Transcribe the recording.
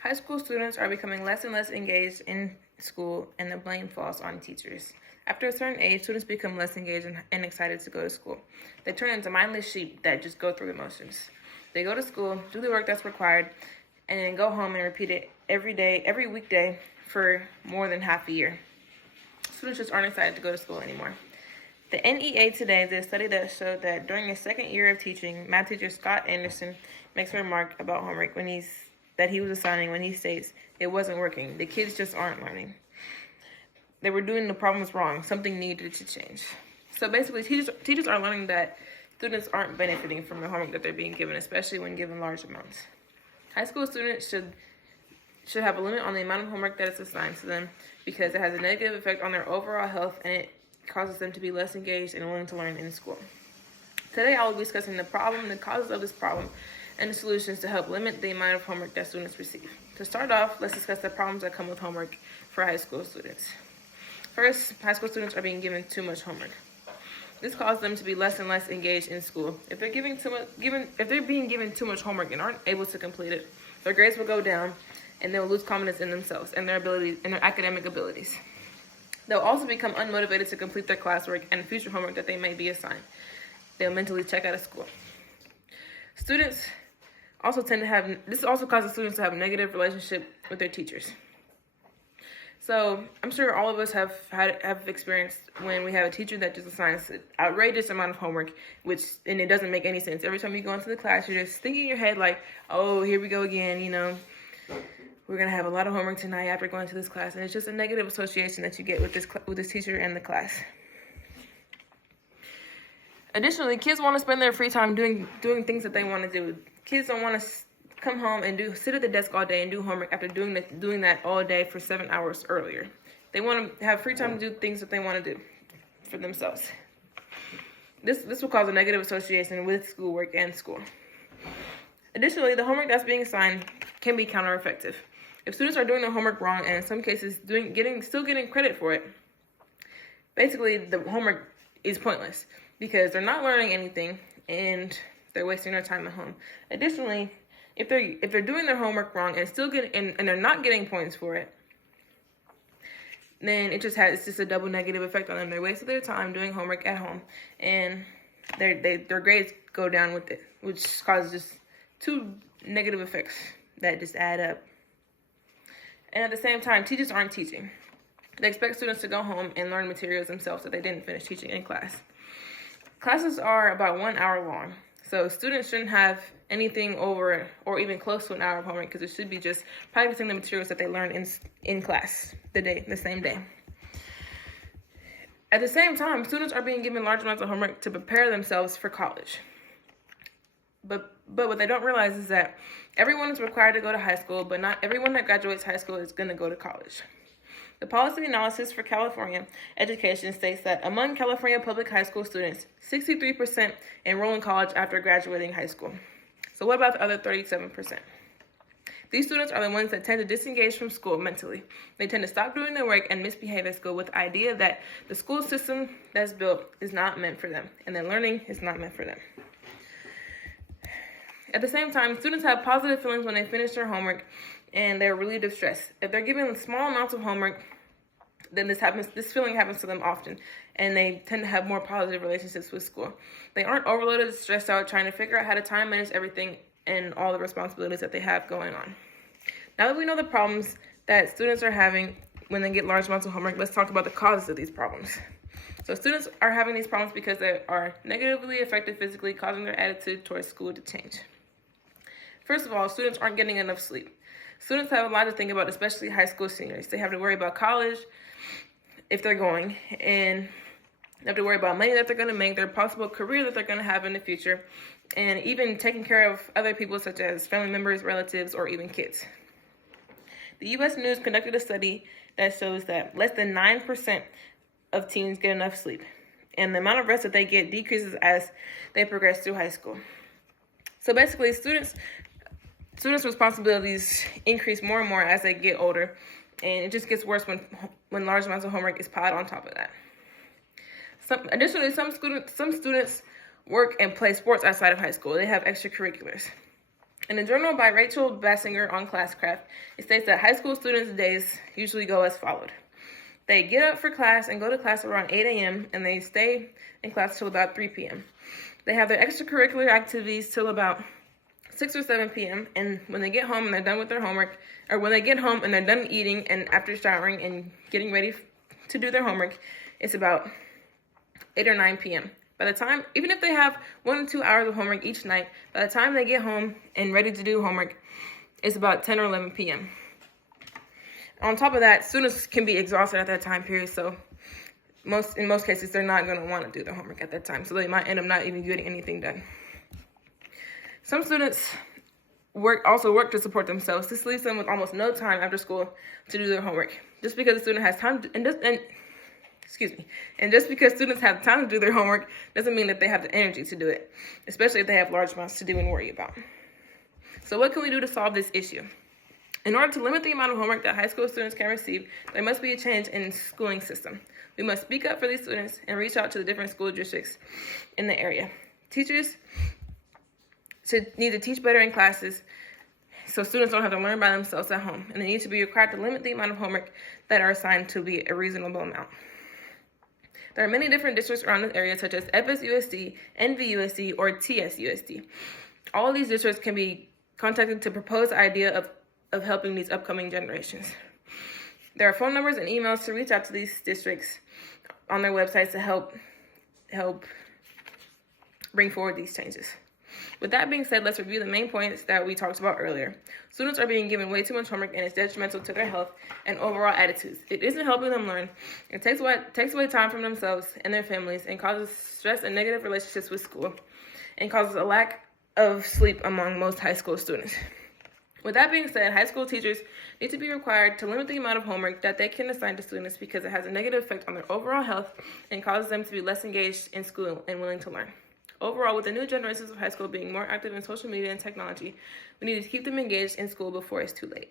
High school students are becoming less and less engaged in school, and the blame falls on teachers. After a certain age, students become less engaged and excited to go to school. They turn into mindless sheep that just go through the motions. They go to school, do the work that's required, and then go home and repeat it every day, every weekday for more than half a year. Students just aren't excited to go to school anymore. The NEA today did a study that showed that during his second year of teaching, math teacher Scott Anderson makes a remark about homework that he was assigning when he states it wasn't working. The kids just aren't learning. They were doing the problems wrong. Something needed to change. So basically, teachers are learning that students aren't benefiting from the homework that they're being given, especially when given large amounts. High school students should have a limit on the amount of homework that is assigned to them because it has a negative effect on their overall health and it causes them to be less engaged and willing to learn in school. Today, I will be discussing the problem, the causes of this problem, and the solutions to help limit the amount of homework that students receive. To start off, let's discuss the problems that come with homework for high school students. First, high school students are being given too much homework. This causes them to be less and less engaged in school. If they're being given too much homework and aren't able to complete it, their grades will go down and they'll lose confidence in themselves and their academic abilities. They'll also become unmotivated to complete their classwork and future homework that they may be assigned. They'll mentally check out of school. Students also this also causes students to have a negative relationship with their teachers. So I'm sure all of us have experienced when we have a teacher that just assigns an outrageous amount of homework, and it doesn't make any sense. Every time you go into the class, you're just thinking in your head like, oh, here we go again, we're going to have a lot of homework tonight after going to this class. And it's just a negative association that you get with this teacher and the class. Additionally, kids want to spend their free time doing things that they want to do. Kids don't want to come home and sit at the desk all day and do homework after doing that all day for 7 hours earlier. They want to have free time to do things that they want to do for themselves. This will cause a negative association with schoolwork and school. Additionally, the homework that's being assigned can be countereffective. If students are doing their homework wrong and in some cases still getting credit for it, basically the homework is pointless because they're not learning anything and they're wasting their time at home. Additionally, if they're doing their homework wrong and they're not getting points for it, then it's just a double negative effect on them. They're wasting their time doing homework at home, and their grades go down with it, which causes just two negative effects that just add up. And at the same time, teachers aren't teaching. They expect students to go home and learn materials themselves that they didn't finish teaching in class. Classes are about 1 hour long. So students shouldn't have anything over or even close to an hour of homework because it should be just practicing the materials that they learned in class the same day. At the same time, students are being given large amounts of homework to prepare themselves for college. But what they don't realize is that everyone is required to go to high school, but not everyone that graduates high school is going to go to college. The policy analysis for California education states that among California public high school students, 63% enroll in college after graduating high school. So what about the other 37%? These students are the ones that tend to disengage from school mentally. They tend to stop doing their work and misbehave at school with the idea that the school system that's built is not meant for them, and that learning is not meant for them. At the same time, students have positive feelings when they finish their homework and they're relieved of stress. If they're given small amounts of homework, then this feeling happens to them often, and they tend to have more positive relationships with school. They aren't overloaded, stressed out, trying to figure out how to time manage everything and all the responsibilities that they have going on. Now that we know the problems that students are having when they get large amounts of homework, let's talk about the causes of these problems. So students are having these problems because they are negatively affected physically, causing their attitude towards school to change. First of all, students aren't getting enough sleep. Students have a lot to think about, especially high school seniors. They have to worry about college, if they're going, and they have to worry about money that they're going to make, their possible career that they're going to have in the future, and even taking care of other people such as family members, relatives, or even kids. The U.S. News conducted a study that shows that less than 9% of teens get enough sleep, and the amount of rest that they get decreases as they progress through high school. So basically, students' responsibilities increase more and more as they get older, and it just gets worse when large amounts of homework is piled on top of that. Additionally, some students work and play sports outside of high school. They have extracurriculars. In a journal by Rachel Bassinger on Classcraft, it states that high school students' days usually go as followed. They get up for class and go to class around 8 a.m. and they stay in class till about 3 p.m. They have their extracurricular activities till about 6 or 7 p.m. And when they get home and they're done with their homework, or when they get home and they're done eating and after showering and getting ready to do their homework, it's about 8 or 9 p.m. By the time, even if they have 1 or 2 hours of homework each night, by the time they get home and ready to do homework, it's about 10 or 11 p.m. On top of that, students can be exhausted at that time period, so in most cases, they're not going to want to do their homework at that time, so they might end up not even getting anything done. Some students also work to support themselves. This leaves them with almost no time after school to do their homework. Just because the student has time just because students have time to do their homework doesn't mean that they have the energy to do it, especially if they have large amounts to do and worry about. So what can we do to solve this issue? In order to limit the amount of homework that high school students can receive, there must be a change in the schooling system. We must speak up for these students and reach out to the different school districts in the area. Teachers need to teach better in classes so students don't have to learn by themselves at home, and they need to be required to limit the amount of homework that are assigned to be a reasonable amount. There are many different districts around this area, such as FSUSD, NVUSD, or TSUSD. All these districts can be contacted to propose the idea of helping these upcoming generations. There are phone numbers and emails to reach out to these districts on their websites to help bring forward these changes. With that being said, let's review the main points that we talked about earlier. Students are being given way too much homework, and it's detrimental to their health and overall attitudes. It isn't helping them learn. It takes away time from themselves and their families and causes stress and negative relationships with school and causes a lack of sleep among most high school students. With that being said, high school teachers need to be required to limit the amount of homework that they can assign to students because it has a negative effect on their overall health and causes them to be less engaged in school and willing to learn. Overall, with the new generations of high school being more active in social media and technology, we need to keep them engaged in school before it's too late.